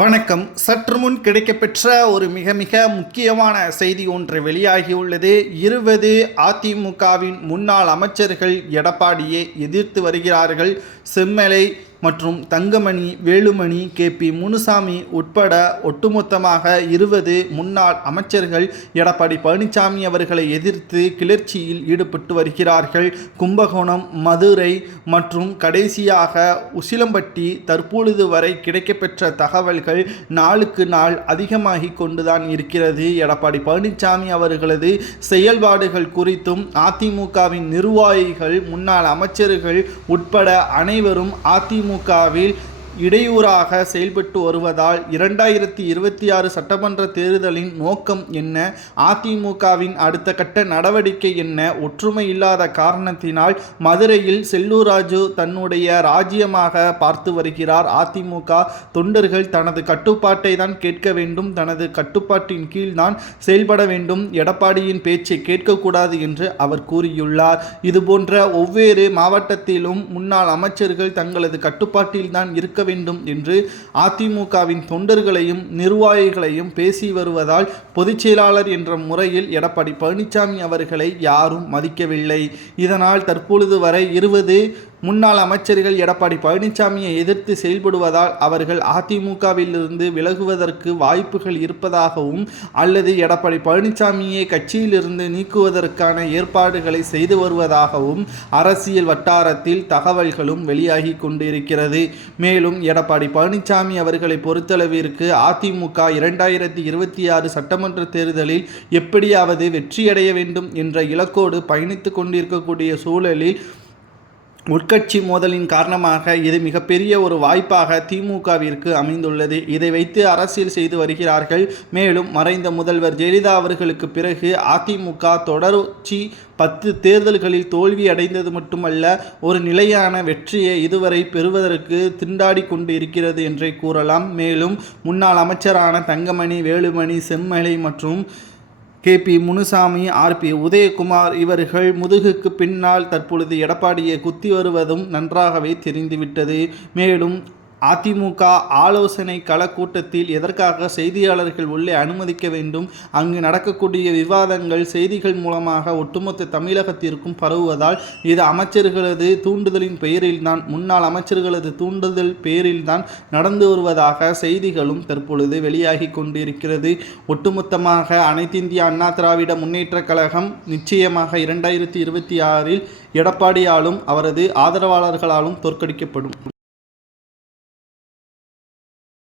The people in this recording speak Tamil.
வணக்கம். சற்று முன் கிடைக்கப்பெற்ற ஒரு மிக மிக முக்கியமான செய்தி ஒன்று வெளியாகியுள்ளது. 20 அதிமுகவின் முன்னாள் அமைச்சர்கள் எடப்பாடியை எதிர்த்து வருகிறார்கள். செம்மலை மற்றும் தங்கமணி, வேலுமணி, KP முனுசாமி உட்பட ஒட்டுமொத்தமாக 20 முன்னாள் அமைச்சர்கள் எடப்பாடி பழனிசாமி அவர்களை எதிர்த்து கிளர்ச்சியில் ஈடுபட்டு வருகிறார்கள். கும்பகோணம், மதுரை மற்றும் கடைசியாக உசிலம்பட்டி தற்பொழுது வரை கிடைக்கப்பெற்ற தகவல்கள் நாளுக்கு நாள் அதிகமாகி கொண்டுதான் இருக்கிறது. எடப்பாடி பழனிசாமி அவர்களது செயல்பாடுகள் குறித்தும் அதிமுகவின் நிர்வாகிகள், முன்னாள் அமைச்சர்கள் உட்பட அனைவரும் அதிமுகவில் இடையூறாக செயல்பட்டு வருவதால் 2026 சட்டமன்ற தேர்தலின் நோக்கம் என்ன, அதிமுகவின் அடுத்த கட்ட நடவடிக்கை என்ன, ஒற்றுமை இல்லாத காரணத்தினால் மதுரையில் செல்லூர் ராஜு தன்னுடைய ராஜ்யமாக பார்த்து வருகிறார். அதிமுக தொண்டர்கள் தனது கட்டுப்பாட்டை தான் கேட்க வேண்டும், தனது கட்டுப்பாட்டின் கீழ் தான் செயல்பட வேண்டும், எடப்பாடியின் பேச்சை கேட்கக்கூடாது என்று அவர் கூறியுள்ளார். இதுபோன்ற ஒவ்வொரு மாவட்டத்திலும் முன்னாள் அமைச்சர்கள் தங்களது கட்டுப்பாட்டில் தான் இருக்க வேண்டும் என்று அதிமுகவின் தொண்டர்களையும் நிர்வாகிகளையும் பேசி வருவதால் பொதுச் செயலாளர் என்ற முறையில் எடப்பாடி பழனிசாமி அவர்களை யாரும் மதிக்கவில்லை. இதனால் தற்பொழுது வரை 20 முன்னாள் அமைச்சர்கள் எடப்பாடி பழனிசாமியை எதிர்த்து செயல்படுவதால் அவர்கள் அதிமுகவிலிருந்து விலகுவதற்கு வாய்ப்புகள் இருப்பதாகவும் அல்லது எடப்பாடி பழனிசாமியை கட்சியிலிருந்து நீக்குவதற்கான ஏற்பாடுகளை செய்து வருவதாகவும் அரசியல் வட்டாரத்தில் தகவல்களும் வெளியாகி கொண்டிருக்கிறது. மேலும் எடப்பாடி பழனிசாமி அவர்களை பொறுத்தளவிற்கு அதிமுக 2026 சட்டமன்ற தேர்தலில் எப்படியாவது வெற்றியடைய வேண்டும் என்ற இலக்கோடு பயணித்துக் கொண்டிருக்கக்கூடிய சூழலில் உட்கட்சி மோதலின் காரணமாக இது மிகப்பெரிய ஒரு வாய்ப்பாக திமுகவிற்கு அமைந்துள்ளது. இதை வைத்து அரசியல் செய்து வருகிறார்கள். மேலும் மறைந்த முதல்வர் ஜெயலலிதா அவர்களுக்கு பிறகு அதிமுக தொடர்ச்சி 10 தேர்தல்களில் தோல்வி அடைந்தது மட்டுமல்ல, ஒரு நிலையான வெற்றியை இதுவரை பெறுவதற்கு திண்டாடி கொண்டு இருக்கிறது என்றே கூறலாம். மேலும் முன்னாள் அமைச்சரான தங்கமணி, வேலுமணி, செம்மலை மற்றும் KP முனுசாமி, RP உதயகுமார் இவர்கள் முதுகுக்கு பின்னால் தற்பொழுது எடப்பாடியை குத்தி வருவதும் நன்றாகவே தெரிந்துவிட்டது. மேலும் அதிமுக ஆலோசனை கள கூட்டத்தில் எதற்காக செய்தியாளர்கள் உள்ளே அனுமதிக்க வேண்டும், அங்கு நடக்கக்கூடிய விவாதங்கள் செய்திகள் மூலமாக ஒட்டுமொத்த தமிழகத்திற்கும் பரவுவதால் இது அமைச்சர்களது தூண்டுதலின் பெயரில்தான், முன்னாள் அமைச்சர்களது தூண்டுதல் பெயரில்தான் நடந்து வருவதாக செய்திகளும் தற்பொழுது வெளியாகி கொண்டிருக்கிறது. ஒட்டுமொத்தமாக அனைத்திந்திய அண்ணா திராவிட முன்னேற்ற கழகம் நிச்சயமாக 2026 எடப்பாடியாலும் அவரது ஆதரவாளர்களாலும் தோற்கடிக்கப்படும்.